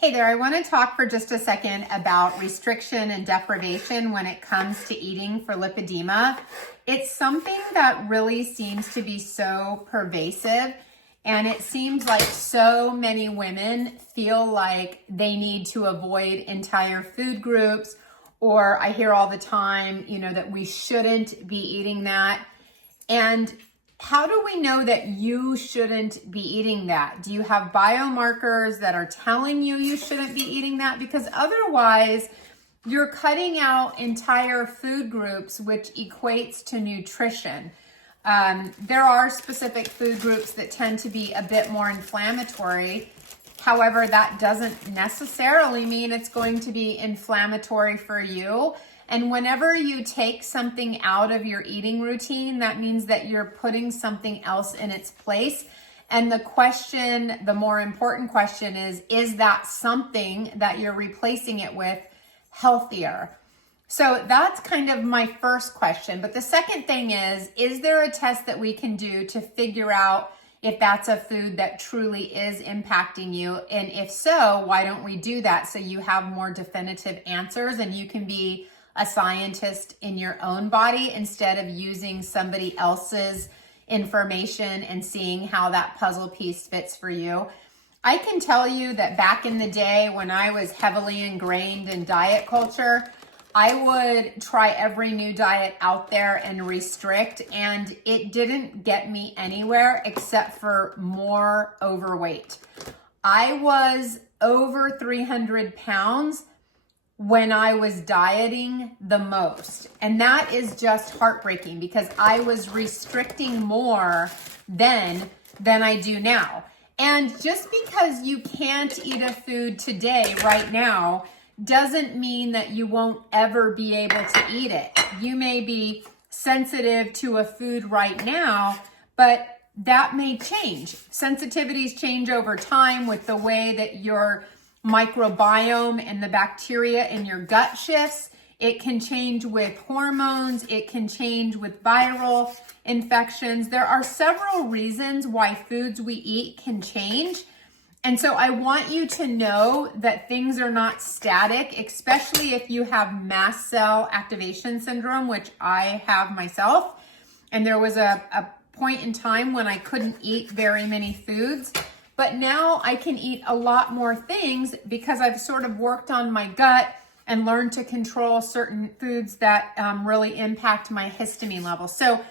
Hey there, I want to talk for just a second about restriction and deprivation when it comes to eating for lipedema. It's something that really seems to be so pervasive, and it seems like so many women feel like they need to avoid entire food groups, or I hear all the time, that we shouldn't be eating that. And how do we know that you shouldn't be eating that? Do you have biomarkers that are telling you shouldn't be eating that? Because otherwise, you're cutting out entire food groups, which equates to nutrition. There are specific food groups that tend to be a bit more inflammatory. However, that doesn't necessarily mean it's going to be inflammatory for you. And whenever you take something out of your eating routine, that means that you're putting something else in its place. And the more important question is that something that you're replacing it with healthier? So that's kind of my first question. But the second thing is there a test that we can do to figure out if that's a food that truly is impacting you? And if so, why don't we do that so you have more definitive answers and you can be a scientist in your own body instead of using somebody else's information and seeing how that puzzle piece fits for you. I can tell you that back in the day when I was heavily ingrained in diet culture, I would try every new diet out there and restrict, and it didn't get me anywhere except for more overweight. I was over 300 pounds when I was dieting the most. And that is just heartbreaking because I was restricting more then than I do now. And just because you can't eat a food today, right now, doesn't mean that you won't ever be able to eat it. You may be sensitive to a food right now, but that may change. Sensitivities change over time with the way that your microbiome and the bacteria in your gut shifts. It can change with hormones. It can change with viral infections. There are several reasons why foods we eat can change. And so I want you to know that things are not static, especially if you have mast cell activation syndrome, which I have myself. And there was a point in time when I couldn't eat very many foods. But now I can eat a lot more things because I've sort of worked on my gut and learned to control certain foods that really impact my histamine level. So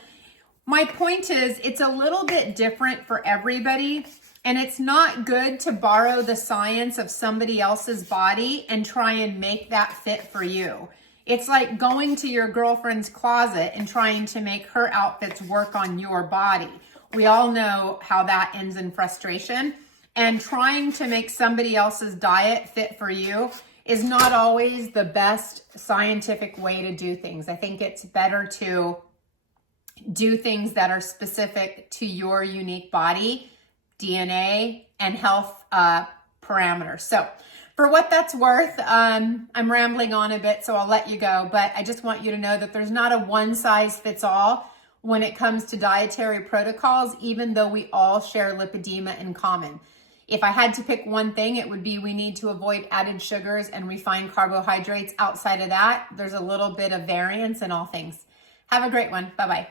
my point is, it's a little bit different for everybody, and it's not good to borrow the science of somebody else's body and try and make that fit for you. It's like going to your girlfriend's closet and trying to make her outfits work on your body. We all know how that ends in frustration, and trying to make somebody else's diet fit for you is not always the best scientific way to do things. I think it's better to do things that are specific to your unique body, DNA, and health parameters. So for what that's worth, I'm rambling on a bit, so I'll let you go, but I just want you to know that there's not a one size fits all when it comes to dietary protocols, even though we all share lipedema in common. If I had to pick one thing, it would be we need to avoid added sugars and refined carbohydrates. Outside of that, there's a little bit of variance in all things. Have a great one. Bye-bye.